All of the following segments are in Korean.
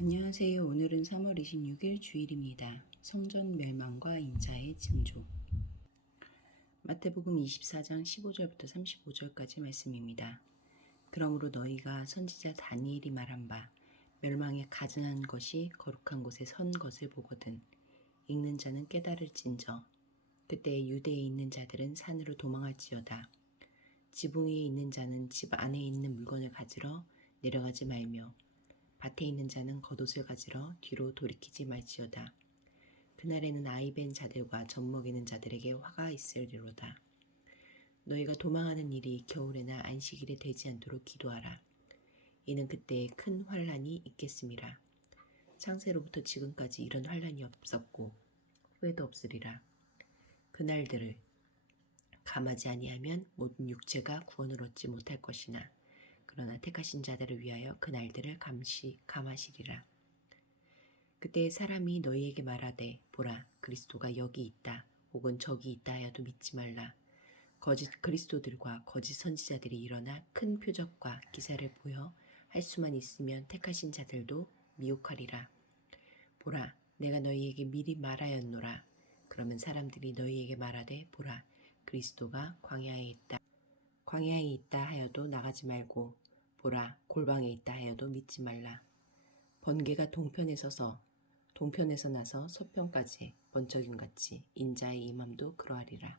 안녕하세요. 오늘은 3월 26일 주일입니다. 성전 멸망과 인자의 징조. 마태복음 24장 15절부터 35절까지 말씀입니다. 그러므로 너희가 선지자 다니엘이 말한 바 멸망에 가증한 것이 거룩한 곳에 선 것을 보거든 읽는 자는 깨달을진저. 그때 유대에 있는 자들은 산으로 도망할지어다. 지붕 위에 있는 자는 집 안에 있는 물건을 가지러 내려가지 말며 밭에 있는 자는 겉옷을 가지러 뒤로 돌이키지 말지어다. 그날에는 아이 벤 자들과 젖 먹이는 자들에게 화가 있으리로다. 너희가 도망하는 일이 겨울에나 안식일에 되지 않도록 기도하라. 이는 그때에 큰 환란이 있겠음이라. 창세로부터 지금까지 이런 환란이 없었고 후에도 없으리라. 그날들을 감하지 아니하면 모든 육체가 구원을 얻지 못할 것이나 그러나 택하신 자들을 위하여 그날들을 감하시리라. 그때 사람이 너희에게 말하되 보라 그리스도가 여기 있다 혹은 저기 있다 하여도 믿지 말라. 거짓 그리스도들과 거짓 선지자들이 일어나 큰 표적과 기사를 보여 할 수만 있으면 택하신 자들도 미혹하리라. 보라 내가 너희에게 미리 말하였노라. 그러면 사람들이 너희에게 말하되 보라 그리스도가 광야에 있다 하여도 나가지 말고 보라 골방에 있다 하여도 믿지 말라. 번개가 동편에서 나서 서편까지 번쩍임같이 인자의 임함도 그러하리라.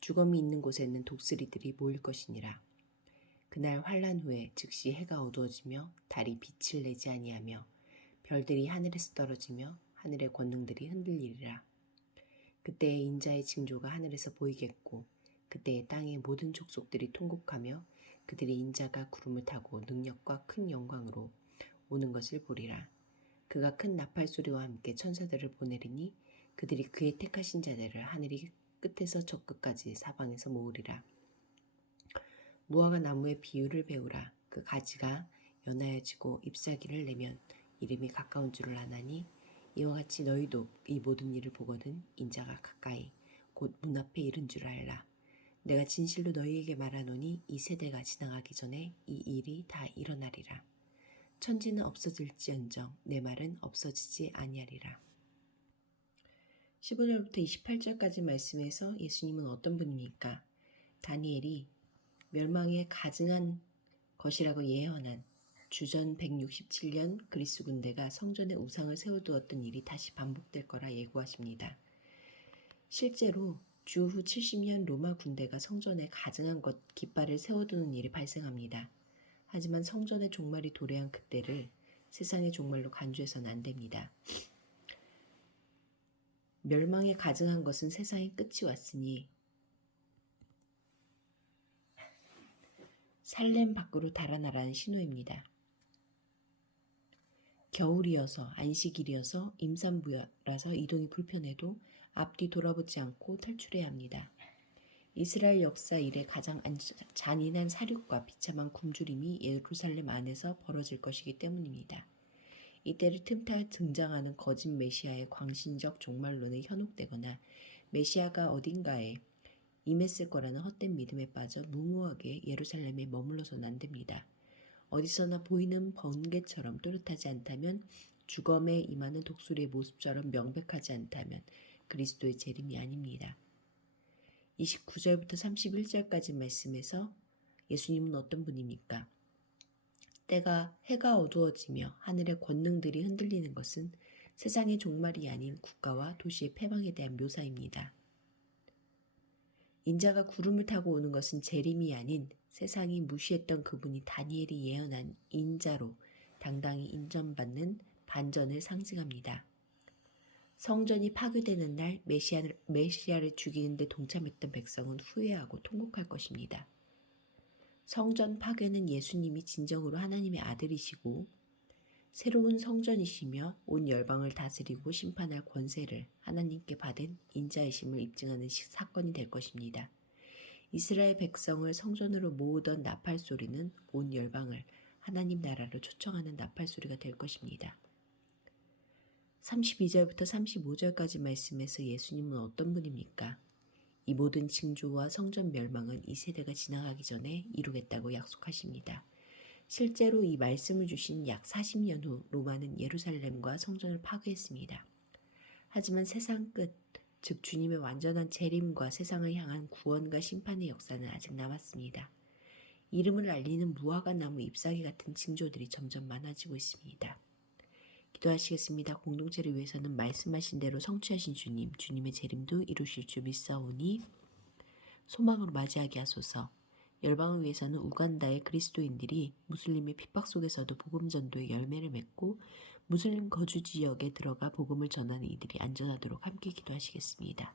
주검이 있는 곳에는 독수리들이 모일 것이니라. 그날 환란 후에 즉시 해가 어두워지며 달이 빛을 내지 아니하며 별들이 하늘에서 떨어지며 하늘의 권능들이 흔들리리라. 그때에 인자의 징조가 하늘에서 보이겠고 그때에 땅의 모든 족속들이 통곡하며 그들의 인자가 구름을 타고 능력과 큰 영광으로 오는 것을 보리라. 그가 큰 나팔 소리와 함께 천사들을 보내리니 그들이 그의 택하신 자들을 하늘이 끝에서 저 끝까지 사방에서 모으리라. 무화과 나무의 비유를 배우라. 그 가지가 연하여지고 잎사귀를 내면 이름이 가까운 줄을 아나니 이와 같이 너희도 이 모든 일을 보거든 인자가 가까이 곧 문 앞에 이른 줄 알라. 내가 진실로 너희에게 말하노니 이 세대가 지나가기 전에 이 일이 다 일어나리라. 천지는 없어질지언정 내 말은 없어지지 아니하리라. 15절부터 28절까지 말씀에서 예수님은 어떤 분입니까? 다니엘이 멸망에 가증한 것이라고 예언한 주전 167년 그리스 군대가 성전에 우상을 세워두었던 일이 다시 반복될 거라 예고하십니다. 실제로 주후 70년 로마 군대가 성전에 가증한 것 깃발을 세워두는 일이 발생합니다. 하지만 성전의 종말이 도래한 그때를 세상의 종말로 간주해서는 안 됩니다. 멸망에 가증한 것은 세상의 끝이 왔으니 살렘 밖으로 달아나라는 신호입니다. 겨울이어서 안식일이어서 임산부라서 이동이 불편해도 앞뒤 돌아보지 않고 탈출해야 합니다. 이스라엘 역사 이래 가장 잔인한 사륙과 비참한 굶주림이 예루살렘 안에서 벌어질 것이기 때문입니다. 이때를 틈타 등장하는 거짓 메시아의 광신적 종말론에 현혹되거나 메시아가 어딘가에 임했을 거라는 헛된 믿음에 빠져 무모하게 예루살렘에 머물러서는 안 됩니다. 어디서나 보이는 번개처럼 또렷하지 않다면 주검에 임하는 독수리의 모습처럼 명백하지 않다면 그리스도의 재림이 아닙니다. 29절부터 31절까지 말씀에서 예수님은 어떤 분입니까? 때가 해가 어두워지며 하늘의 권능들이 흔들리는 것은 세상의 종말이 아닌 국가와 도시의 패망에 대한 묘사입니다. 인자가 구름을 타고 오는 것은 재림이 아닌 세상이 무시했던 그분이 다니엘이 예언한 인자로 당당히 인정받는 반전을 상징합니다. 성전이 파괴되는 날 메시아를 죽이는 데 동참했던 백성은 후회하고 통곡할 것입니다. 성전 파괴는 예수님이 진정으로 하나님의 아들이시고 새로운 성전이시며 온 열방을 다스리고 심판할 권세를 하나님께 받은 인자이심을 입증하는 사건이 될 것입니다. 이스라엘 백성을 성전으로 모으던 나팔 소리는 온 열방을 하나님 나라로 초청하는 나팔 소리가 될 것입니다. 32절부터 35절까지 말씀에서 예수님은 어떤 분입니까? 이 모든 징조와 성전 멸망은 이 세대가 지나가기 전에 이루겠다고 약속하십니다. 실제로 이 말씀을 주신 약 40년 후 로마는 예루살렘과 성전을 파괴했습니다. 하지만 세상 끝, 즉 주님의 완전한 재림과 세상을 향한 구원과 심판의 역사는 아직 남았습니다. 이름을 알리는 무화과 나무 잎사귀 같은 징조들이 점점 많아지고 있습니다. 기도하시겠습니다. 공동체를 위해서는 말씀하신 대로 성취하신 주님, 주님의 재림도 이루실 줄 믿사오니 소망으로 맞이하게 하소서. 열방을 위해서는 우간다의 그리스도인들이 무슬림의 핍박 속에서도 복음 전도의 열매를 맺고 무슬림 거주 지역에 들어가 복음을 전하는 이들이 안전하도록 함께 기도하시겠습니다.